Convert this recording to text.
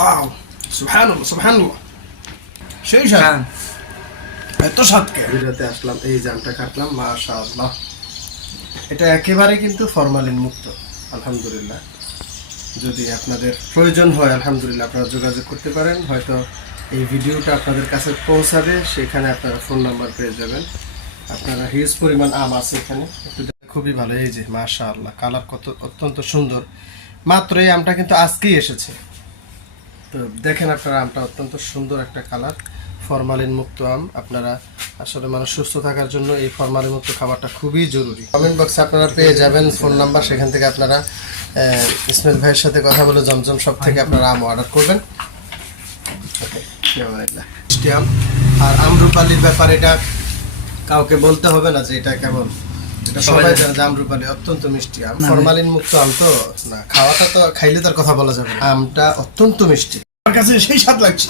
Wow, সুবহানাল্লাহ সুবহানাল্লাহ, সেই স্বাদ, এত স্বাদকে ভিডিওতে আসলাম, এই জামটা কাটলাম, মাশাআল্লাহ। এটা একেবারে কিন্তু ফরমালিন মুক্ত, আলহামদুলিল্লাহ। যদি আপনাদের প্রয়োজন হয় আলহামদুলিল্লাহ আপনারা যোগাযোগ করতে পারেন, হয়তো এই ভিডিওটা আপনাদের কাছে পৌঁছাবে, সেখানে আপনারা ফোন নাম্বার পেয়ে যাবেন। আপনারা হিউজ পরিমাণ আম আছে এখানে, একটু খুবই ভালো। এই যে মাশাআল্লাহ, কালার কত অত্যন্ত সুন্দর। মাত্র এই আমটা কিন্তু আজকেই এসেছে, তো দেখেন আপনারা আমটা অত্যন্ত সুন্দর একটা কালার, ফরমালিন মুক্ত আম। আপনারা আসলে মানুষ সুস্থ থাকার জন্য এই ফরমালিন মুক্ত খাবারটা খুবই জরুরি। কমেন্ট বক্সে আপনারা পেয়ে যাবেন ফোন নাম্বার, সেখান থেকে আপনারা ইসমাইল ভাইয়ের সাথে কথা বলে জমজম শপ থেকে আপনারা আম অর্ডার করবেন। মিষ্টি আম আর আমরুপালির ব্যাপারে এটা কাউকে বলতে হবে না যে এটা কেমন, এটা সবাই জানে যে আমরুপালি অত্যন্ত মিষ্টি আম, ফরমালিন মুক্ত আম। তো না, খাওয়াটা তো খাইলে তার কথা বলা যাবে না, আমটা অত্যন্ত মিষ্টি, আমার কাছে সেই স্বাদ লাগছে।